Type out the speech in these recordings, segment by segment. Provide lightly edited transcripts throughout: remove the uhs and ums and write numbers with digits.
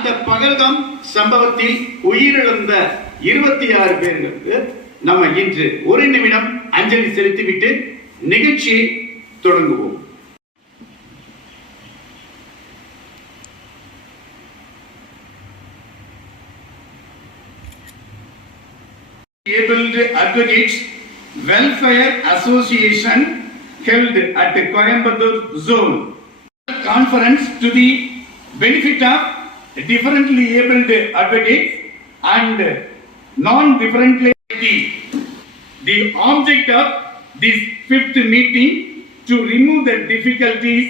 அந்த பகல்காம் சம்பவத்தில் உயிரிழந்த 26 பேர்களுக்கு நம்ம இன்று ஒரு நிமிடம் அஞ்சலி செலுத்திவிட்டு நிகழ்ச்சியை தொடங்குவோம். Abled Advocates Welfare Association held at Coimbatore Zone conference to the benefit of differently abled advocates and non-differently. The object of this 5th meeting to remove the difficulties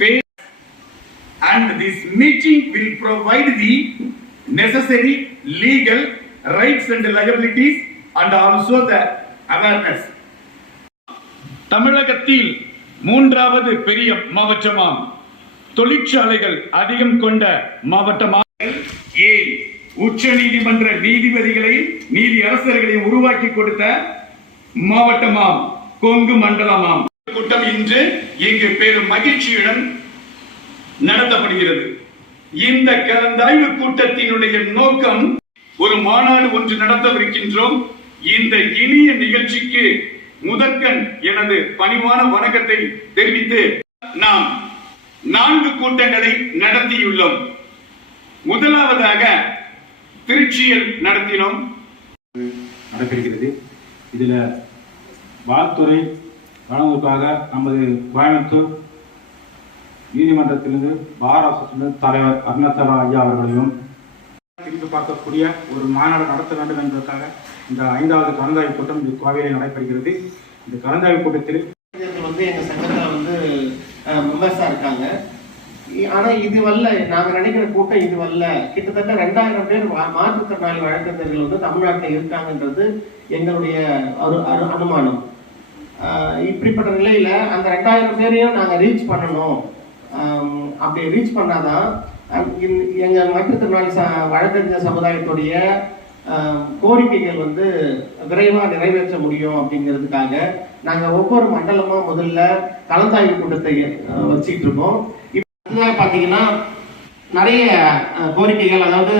faced, and this meeting will provide the necessary legal rights and liabilities and also the awareness. தமிழகத்தில் 3வது பெரிய மாவட்டமாம், தொழிற்சாலைகள் அதிகம் கொண்ட மாவட்டமாக, உச்ச நீதிமன்ற நீதிபதிகளை நீதி அரசர்களை உருவாக்கி கொடுத்த மாவட்டமாம், கொங்கு மண்டலமாம். கூட்டம் இன்று இங்கு பெரும் மகிழ்ச்சியுடன் நடத்தப்படுகிறது. இந்த கலந்தாய்வு கூட்டத்தினுடைய நோக்கம், ஒரு மாநாடு ஒன்று நடத்தவிருக்கின்றோம். இந்த இனிய நிகழ்ச்சிக்கு முதற்கண் எனது பணிவான வணக்கத்தை தெரிவித்து, நாம் 4 கூட்டங்களை நடத்தியுள்ளோம். முதலாவதாக திருச்சியில் நடத்தினோம். நடக்கிறது. இதில் வாழ்த்துறை வழங்குவதற்காக நமது கோயம்புத்தூர் நீதிமன்றத்திலிருந்து பார் அசோசியேஷன் தலைவர் அருணாச்சல ஐயா அவர்களையும் பிரித்து பார்க்கக்கூடிய ஒரு மாநாடு நடத்த வேண்டும் என்பதற்காக இந்த 5வது கலந்தாய்வு கூட்டம் இந்த கோவையில் நடைபெறுகிறது. இந்த கலந்தாய்வு கூட்டத்தில் எங்க சங்கத்தில் மெம்பர்ஸா இருக்காங்க. ஆனா இது வரல, நாங்க நினைக்கிற கூட்டம் இது வரல. கிட்டத்தட்ட 2000 பேர் மாற்றுத்திறனாளி வழக்கறிஞர்கள் தமிழ்நாட்டில் இருக்காங்கன்றது எங்களுடைய அனுமானம். இப்படிப்பட்ட நிலையில அந்த 2000 பேரையும் நாங்க ரீச் பண்ணணும். அப்படி ரீச் பண்ணாதான் எங்க மாற்றுத்திறனாளி வழக்கறிஞர் சமுதாயத்துடைய கோரிக்கைகள் விரைவா நிறைவேற்ற முடியும். அப்படிங்கிறதுக்காக நாங்க ஒவ்வொரு மண்டலமா முதல்ல கலந்தாய்வு கூட்டத்தை வச்சுட்டு இருக்கோம். பாத்தீங்கன்னா நிறைய கோரிக்கைகள், அதாவது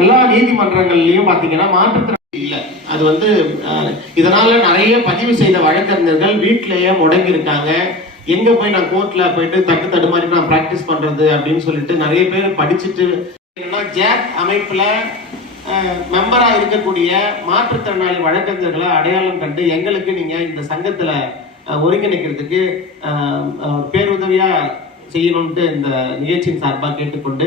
எல்லா நீதிமன்றங்கள்லயும் பாத்தீங்கன்னா மாற்றுத்திறனாளி இல்லை. அது இதனால நிறைய பதிவு செய்த வழக்கறிஞர்கள் வீட்டிலேயே முடங்கி இருக்காங்க. எங்க போய் நான் கோர்ட்ல போயிட்டு தடுமாறி நான் பிராக்டிஸ் பண்றது அப்படின்னு சொல்லிட்டு நிறைய பேர் படிச்சுட்டு ஜாக் அமைப்புல மெம்பரா இருக்கக்கூடிய மாற்றுத்திறனாளி வழக்கறிஞர்களை அடையாளம் கண்டு எங்களுக்கு நீங்க இந்த சங்கத்துல ஒருங்கிணைக்கிறதுக்கு பேருதவியா செய்யணும்ட்டு இந்த நிகழ்ச்சியின் சார்பாக கேட்டுக்கொண்டு